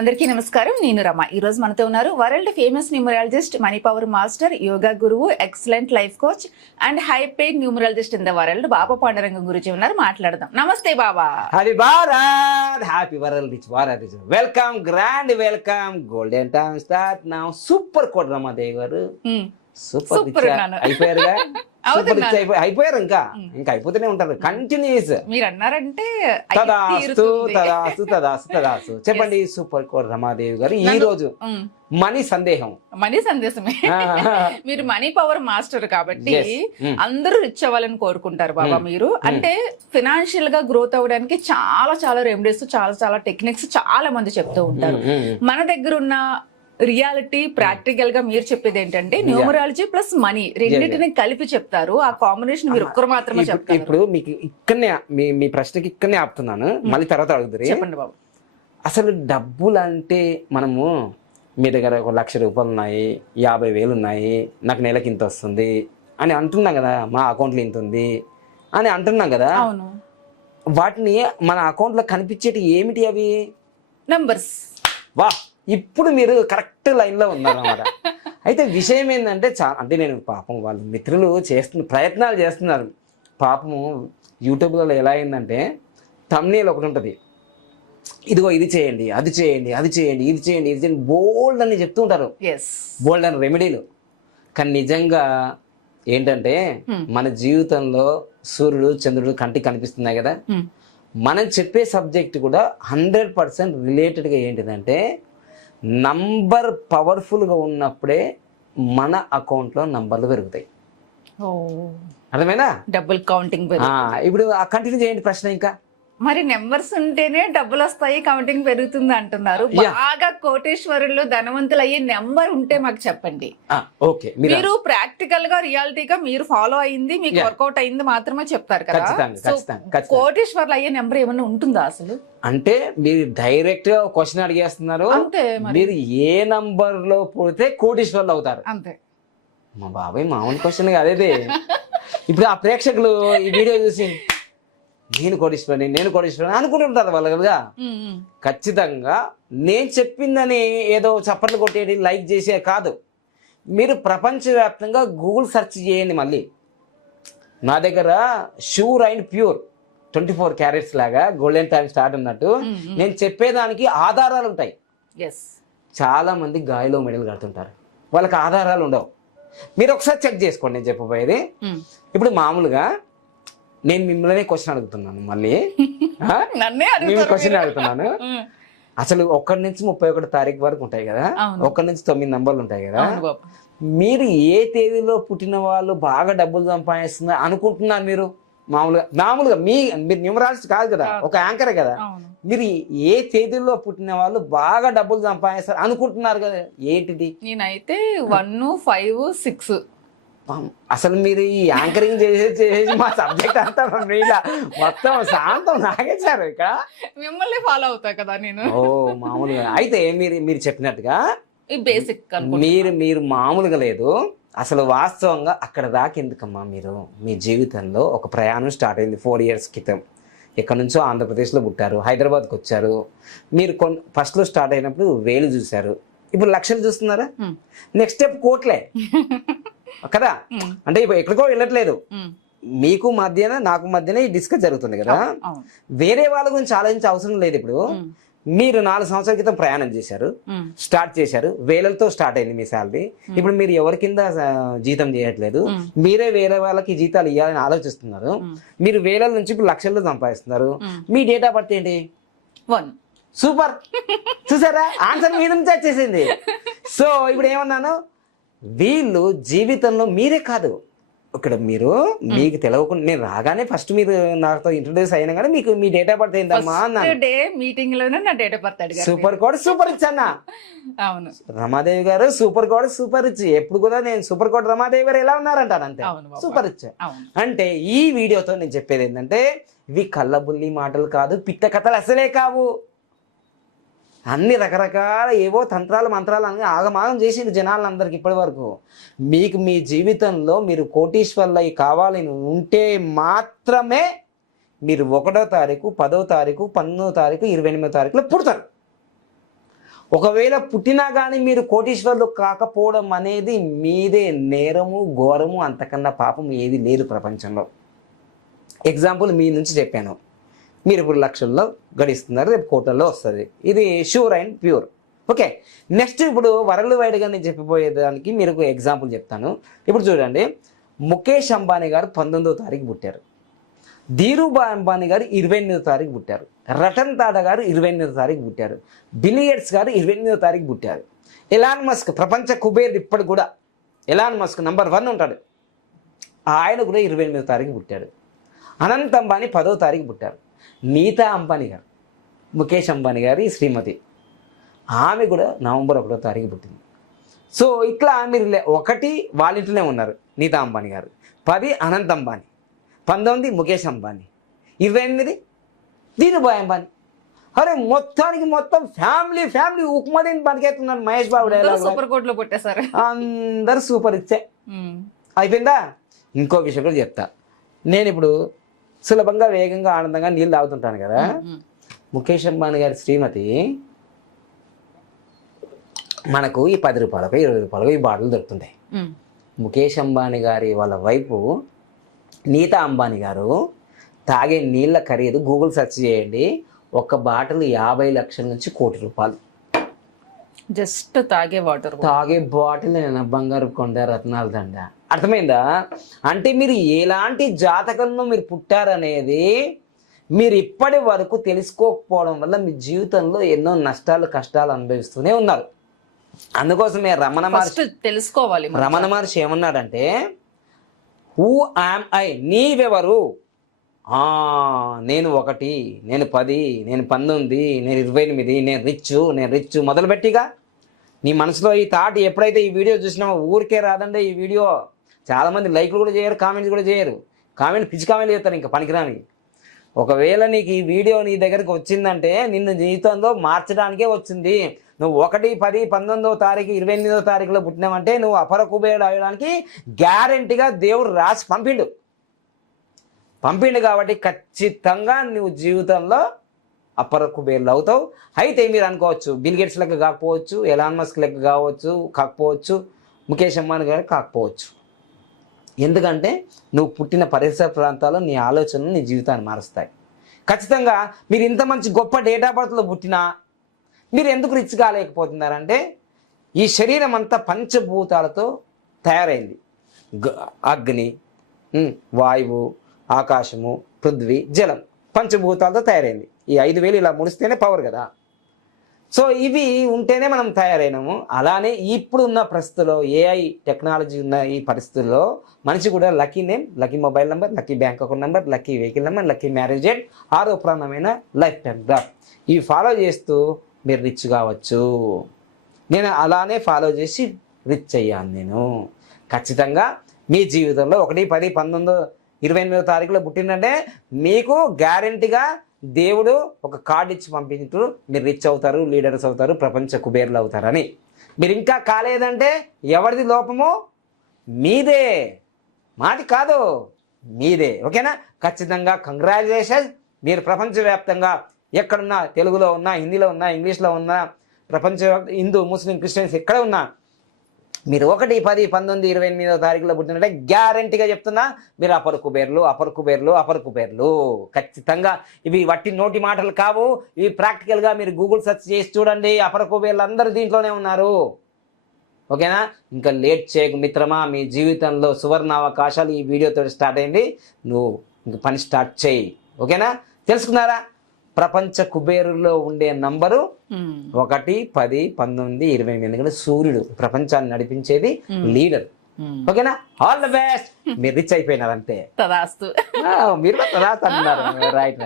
అందరికీ నమస్కారం. నేను రమ. ఈ రోజు మనతో ఉన్నారు world famous numerologist, money power master, yoga గురువు, excellent life coach and high paid numerologist in the world Baba Pandurangam గురించి ఉన్నారు. మాట్లాడదాం. నమస్తే Baba. Happy Bharat, happy world rich Bharat rich. Welcome, grand welcome. Golden time start now. Super కోట్ రమాదేవి గారు. సూపర్ అయిపోయారుగా. అయిపోయారు, ఇంకా అయిపోతూనే ఉంటారు కంటిన్యూస్. మీరు అన్నారంటే తదాస్తు తదాస్తు తదాస్తు తదాస్తు. చెప్పండి సూపర్ కోట్ రమాదేవి గారు. ఈ రోజు మనీ సందేశమే. మీరు మనీ పవర్ మాస్టర్ కాబట్టి అందరూ రిచ్ అవ్వాలని కోరుకుంటారు బాబా. మీరు అంటే ఫినాన్షియల్ గా గ్రోత్ అవ్వడానికి చాలా చాలా రెమెడీస్, చాలా చాలా టెక్నిక్స్ చాలా మంది చెప్తూ ఉంటారు. మన దగ్గర ఉన్న రియాలిటీ ప్రాక్టికల్ గా మీరు చెప్పేది ఏంటంటే న్యూమరాలజీ ప్లస్ మనీ రెండింటిని కలిపి చెప్తారు. ఆ కాంబినేషన్ మీరు ఒక్కరు మాత్రమే చెప్తారు. ఇప్పుడు మీకు ఇక్కడనే మీ ప్రశ్నకి ఇక్కడనే ఆపుతున్నాను, మళ్ళీ తర్వాత అడుగుతారు. చెప్పండి బాబు. అసలు డబ్బులు అంటే మనము మీ దగ్గర 1,00,000 రూపాయలు ఉన్నాయి, 50,000 ఉన్నాయి, నాకు నెలకి ఇంత వస్తుంది అని అంటున్నాం కదా, మా అకౌంట్లో ఇంత ఉంది అని అంటున్నాం కదా. వాటిని మన అకౌంట్లో కనిపించేటి ఏమిటి? అవి నంబర్స్. వా, ఇప్పుడు మీరు కరెక్ట్ లైన్లో ఉన్నారన్నమాట. అయితే విషయం ఏంటంటే అంటే నేను పాపం వాళ్ళ మిత్రులు ప్రయత్నాలు చేస్తున్నారు. పాపము యూట్యూబ్లో ఎలా అయిందంటే థంబ్నెయిల్ ఒకటి ఉంటుంది, ఇదిగో ఇది చేయండి, అది చేయండి, అది చేయండి, ఇది చేయండి, ఇది చేయండి, బోల్డ్ అని చెప్తూ ఉంటారు. బోల్డ్ అని రెమెడీలు. కానీ నిజంగా ఏంటంటే మన జీవితంలో సూర్యుడు చంద్రుడు కంటికి కనిపిస్తున్నాయి కదా, మనం చెప్పే సబ్జెక్ట్ కూడా 100% రిలేటెడ్గా ఏంటిదంటే నంబర్ పవర్ఫుల్గా ఉన్నప్పుడే మన అకౌంట్లో నంబర్లు పెరుగుతాయి. అర్థమైనా? Double counting. ఇప్పుడు కంటిన్యూ చేయండి ప్రశ్న. ఇంకా మరి నెంబర్స్ ఉంటేనే డబ్బులు వస్తాయి, కౌంటింగ్ పెరుగుతుంది అంటున్నారు. బాగా కోటేశ్వరులు ధనవంతులు అయ్యే నెంబర్ ఉంటే మాకు చెప్పండి. ఓకే, మీరు ప్రాక్టికల్ గా రియాలిటీగా మీరు ఫాలో అయింది, మీకు వర్కౌట్ అయింది మాత్రమే చెప్తారు కదా. కోటేశ్వర్లు అయ్యే నెంబర్ ఏమన్నా ఉంటుందా అసలు? అంటే మీరు డైరెక్ట్ గా క్వశ్చన్ అడిగేస్తున్నారు. అంతే. మీరు ఏ నంబర్ లో పుడితే కోటేశ్వర్లు అవుతారు అంతే. మా బాబాయ్ మామూలు క్వశ్చన్ కాదేది. ఇప్పుడు ఆ ప్రేక్షకులు ఈ వీడియో చూసి నేను కోటేశ్వరుని అనుకుంటుంటారు వాళ్ళు కదా. ఖచ్చితంగా నేను చెప్పిందని ఏదో చప్పట్లు కొట్టేది లైక్ చేసే కాదు. మీరు ప్రపంచవ్యాప్తంగా గూగుల్ సెర్చ్ చేయండి. మళ్ళీ నా దగ్గర షూర్ అండ్ ప్యూర్ 24 క్యారెట్స్ లాగా గోల్డెన్ టైమ్ స్టార్ట్ ఉన్నట్టు నేను చెప్పేదానికి ఆధారాలు ఉంటాయి. చాలా మంది గాయలో మెడలు కడుతుంటారు, వాళ్ళకి ఆధారాలు ఉండవు. మీరు ఒకసారి చెక్ చేసుకోండి నేను చెప్పబోయేది. ఇప్పుడు మామూలుగా నేను మిమ్మల్ని క్వశ్చన్ అడుగుతున్నాను, మళ్ళీ క్వశ్చన్ అడుగుతున్నాను. అసలు 1 నుంచి 31 తారీఖు వరకు ఉంటాయి కదా, 1 నుంచి 9 నంబర్లు ఉంటాయి కదా. మీరు ఏ తేదీలో పుట్టిన వాళ్ళు బాగా డబ్బులు సంపాదిస్తున్నారు అనుకుంటున్నారు? మీరు మామూలుగా మీరు న్యూమరాలజిస్ట్ కాదు కదా, ఒక యాంకరే కదా. మీరు ఏ తేదీలో పుట్టిన వాళ్ళు బాగా డబ్బులు సంపాదిస్తారు అనుకుంటున్నారు కదా, ఏంటిది? నేనైతే 1, 5, 6. అసలు మీరు ఈ యాంకరింగ్ చేసేసి మా సబ్జెక్ట్ అంతా మొత్తం శాంతం నాగేశారు. ఇక మిమ్మల్ని ఫాలో అవుతా కదా నేను. ఓ మామూలుగా. అయితే మీరు చెప్పినట్టుగా బేసిక్ మీరు మామూలుగా లేదు. అసలు వాస్తవంగా అక్కడ దాకా ఎందుకమ్మా? మీరు మీ జీవితంలో ఒక ప్రయాణం స్టార్ట్ అయింది 4 years క్రితం. ఎక్కడి నుంచో ఆంధ్రప్రదేశ్లో పుట్టారు, హైదరాబాద్కి వచ్చారు. మీరు ఫస్ట్లో స్టార్ట్ అయినప్పుడు 1000 చూశారు, ఇప్పుడు లక్షలు చూస్తున్నారా? నెక్స్ట్ స్టెప్ కోట్లే కదా. అంటే ఇప్పుడు ఎక్కడికో వెళ్ళట్లేదు, మీకు మధ్యన నాకు మధ్యన ఈ డిస్కస్ జరుగుతుంది కదా. వేరే వాళ్ళ గురించి ఆలోచించే అవసరం లేదు. ఇప్పుడు మీరు 4 సంవత్సరాల క్రితం ప్రయాణం చేశారు, స్టార్ట్ చేశారు, వేలతో స్టార్ట్ అయింది మీ శాలరీ. ఇప్పుడు మీరు ఎవరి కింద జీతం చేయట్లేదు, మీరే వేరే వాళ్ళకి జీతాలు ఇవ్వాలని ఆలోచిస్తున్నారు. మీరు వేల నుంచి ఇప్పుడు లక్షల్లో సంపాదిస్తున్నారు. మీ డేట్ ఆఫ్ బర్త్ ఏంటి? 1. సూపర్, చూసారా? ఆన్సర్ మీద నుంచి వచ్చేసింది. సో ఇప్పుడు ఏమన్నాను, వీళ్ళు జీవితంలో మీరే కాదు, ఇక్కడ మీకు తెలవకుండా నేను రాగానే ఫస్ట్ మీరు నాతో ఇంట్రొడ్యూస్ అయినా కానీ మీకు మీ డేట్ ఆఫ్ బర్త్ ఏందమ్మా అన్నాను. సూపర్ కోడ్ సూపర్ రిచ్ అన్న. అవును, Ramadevi garu super code super rich. ఎప్పుడు కూడా నేను సూపర్ కోడ్ రమాదేవి గారు ఎలా ఉన్నారంటాను, అంతే సూపర్ రిచ్. అంటే ఈ వీడియోతో నేను చెప్పేది ఏంటంటే ఇవి కళ్ళబుల్లి మాటలు కాదు, పిట్ట కథలు అసలే కావు. అన్ని రకరకాల ఏవో తంత్రాలు మంత్రాలు అన్ని ఆగమాగం చేసిండు జనాలందరికి ఇప్పటి వరకు. మీకు మీ జీవితంలో మీరు కోటీశ్వర్లు కావాలని ఉంటే మాత్రమే మీరు 1వ తారీఖు, 10వ తారీఖు, 12వ తారీఖు, 28వ తారీఖులో పుడతారు. ఒకవేళ పుట్టినా కానీ మీరు కోటీశ్వరులు కాకపోవడం అనేది మీదే నేరము ఘోరము, అంతకన్నా పాపం ఏది లేదు ప్రపంచంలో. ఎగ్జాంపుల్ మీ నుంచి చెప్పాను, మీరు ఇప్పుడు లక్షల్లో గడిస్తున్నారు, రేపు కోట్లలో వస్తుంది, ఇది sure and pure. Okay, next ఇప్పుడు వరల్డ్ వైడ్గా నేను చెప్పిపోయేదానికి మీరు ఒక ఎగ్జాంపుల్ చెప్తాను. ఇప్పుడు చూడండి, ముఖేష్ అంబానీ గారు 19వ తారీఖు పుట్టారు, ధీరుభాయ్ అంబానీ గారు 28వ తారీఖు పుట్టారు, రతన్ టాటా గారు 28వ తారీఖు పుట్టారు, బిల్ గేట్స్ గారు 28వ తారీఖు పుట్టారు, ఎలాన్ మస్క్ ప్రపంచ కుబేర్ ఇప్పటికి కూడా ఎలాన్ మస్క్ నంబర్ 1 ఉంటాడు, ఆయన కూడా 28వ తారీఖు పుట్టాడు. అనంత్ అంబానీ 10వ తారీఖు పుట్టారు. నీతా అంబానీ గారు, ముఖేష్ అంబానీ గారి శ్రీమతి, ఆమె కూడా నవంబర్ 1వ తారీఖు పుట్టింది. సో ఇట్లా మీరు 1 వాళ్ళ ఇంట్లోనే ఉన్నారు నీతా అంబానీ గారు, 10 అనంత్ అంబానీ, 19 ముఖేష్ అంబానీ, 28 ధీరుభాయ్ అంబానీ. అరే మొత్తానికి మొత్తం family ఉక్మదిని పనికెత్తున్నారు. Mahesh Babu dialogue super coat లో పుట్టేశారు, అందరు సూపర్ ఇచ్చే అయిపోయిందా. ఇంకో విషయం కూడా చెప్తా, నేను ఇప్పుడు సులభంగా వేగంగా ఆనందంగా నీళ్ళు తాగుతుంటాను కదా, ముఖేష్ అంబానీ గారి శ్రీమతి మనకు ఈ 10 రూపాయలకు 20 రూపాయలకు ఈ బాటిల్ దొరుకుతుంటాయి. ముఖేష్ అంబానీ గారి వాళ్ళ వైపు నీతా అంబానీ గారు తాగే నీళ్ళ ఖరీదు గూగుల్ సెర్చ్ చేయండి, ఒక బాటిల్ 50 లక్షల నుంచి ₹1 కోటి. జస్ట్ తాగే బాటిల్ నేను బంగారు కొండ రత్నాల దండ. అర్థమైందా? అంటే మీరు ఎలాంటి జాతకంలో మీరు పుట్టారనేది మీరు ఇప్పటి వరకు తెలుసుకోకపోవడం వల్ల మీ జీవితంలో ఎన్నో నష్టాలు కష్టాలు అనుభవిస్తూనే ఉన్నారు. అందుకోసమే రమణ మహర్షి తెలుసుకోవాలి. రమణ మహర్షి ఏమన్నాడంటే, హూ యామ్ ఐ, నీవెవరు? నేను 1, నేను 10, నేను 19, నేను 28, నేను రిచ్ మొదలుపెట్టిగా నీ మనసులో ఈ థాట్ ఎప్పుడైతే ఈ వీడియో చూసినామో ఊరికే రాదండి ఈ వీడియో. చాలామంది లైక్లు కూడా చేయరు, కామెంట్స్ కూడా చేయరు, పిచ్చి కామెంట్లు చేస్తారు ఇంకా పనికిరాని. ఒకవేళ నీకు ఈ వీడియో నీ దగ్గరికి వచ్చిందంటే నిన్ను జీవితంలో మార్చడానికే వచ్చింది. నువ్వు 1, 10, 19వ తారీఖు 28వ తారీఖులో పుట్టినావంటే నువ్వు అపర కుబేరుడు అయ్యడానికి గ్యారెంటీగా దేవుడు రాసి పంపిండు కాబట్టి ఖచ్చితంగా నువ్వు జీవితంలో అపర కుబేరులు అవుతావు. అయితే మీరు అనుకోవచ్చు బిల్ గేట్స్ లెక్క కాకపోవచ్చు, ఎలాన్ మస్క్ లెక్క కాకపోవచ్చు, ముఖేష్ అంబానీ గారు కాకపోవచ్చు. ఎందుకంటే నువ్వు పుట్టిన పరిసర ప్రాంతాల్లో నీ ఆలోచనలు నీ జీవితాన్ని మారుస్తాయి. ఖచ్చితంగా మీరు ఇంత మంచి గొప్ప డేట్ ఆఫ్ బర్త్లో పుట్టినా మీరు ఎందుకు రిచ్ కాలేకపోతున్నారంటే ఈ శరీరం అంతా పంచభూతాలతో తయారైంది. అగ్ని, వాయువు, ఆకాశము, పృథ్వీ, జలం, పంచభూతాలతో తయారైంది. ఈ 5,000 ఇలా ముడిస్తేనే పవర్ కదా. సో ఇవి ఉంటేనే మనం తయారైనాము. అలానే ఇప్పుడు ఉన్న పరిస్థితుల్లో ఏఐ టెక్నాలజీ ఉన్న ఈ పరిస్థితుల్లో మనిషి కూడా lucky name, lucky mobile number, lucky bank account number, lucky vehicle number, lucky marriage date, ఆరోప్రాణమైన లైఫ్ టైం గ్రాఫ్ ఇవి ఫాలో చేస్తూ మీరు రిచ్ కావచ్చు. నేను అలానే ఫాలో చేసి రిచ్ అయ్యాను. నేను ఖచ్చితంగా మీ జీవితంలో 1, 10, 19, 28వ తారీఖులో పుట్టిందంటే మీకు గ్యారెంటీగా దేవుడు ఒక కార్డు ఇచ్చి పంపించు, మీరు రిచ్ అవుతారు, లీడర్స్ అవుతారు, ప్రపంచ కుబేర్లు అవుతారని. మీరు ఇంకా కాలేదంటే ఎవరిది లోపమో మీదే, మాది కాదు, మీదే. ఓకేనా? ఖచ్చితంగా కంగ్రాచులేషన్స్. మీరు ప్రపంచవ్యాప్తంగా ఎక్కడున్నా, తెలుగులో ఉన్నా, హిందీలో ఉన్నా, ఇంగ్లీష్లో ఉన్నా, ప్రపంచవ్యాప్త హిందూ ముస్లిం క్రిస్టియన్స్ ఎక్కడ ఉన్నా మీరు 1, 10, 19, 28వ తారీఖులో పుట్టినట్టే గ్యారెంటీగా చెప్తున్నా మీరు అపర కుబేర్లు. ఖచ్చితంగా ఇవి వట్టి నోటి మాటలు కావు, ఇవి ప్రాక్టికల్గా మీరు గూగుల్ సెర్చ్ చేసి చూడండి. అపర కుబేర్లు అందరూ దీంట్లోనే ఉన్నారు. ఓకేనా? ఇంకా లేట్ చేయకు మిత్రమా, మీ జీవితంలో సువర్ణ అవకాశాలు ఈ వీడియోతో స్టార్ట్ అయింది. నువ్వు ఇంక పని స్టార్ట్ చేయి. ఓకేనా? తెలుసుకున్నారా? ప్రపంచ కుబేరులో ఉండే నంబరు 1, 10, 19, 28. ఎందుకంటే సూర్యుడు ప్రపంచాన్ని నడిపించేది లీడర్. ఓకేనా? All the best. మీరు రిచ్ అయిపోయినారు అంతే. తదాస్తు. మీరు తదాస్తు అన్నారు. రైట్.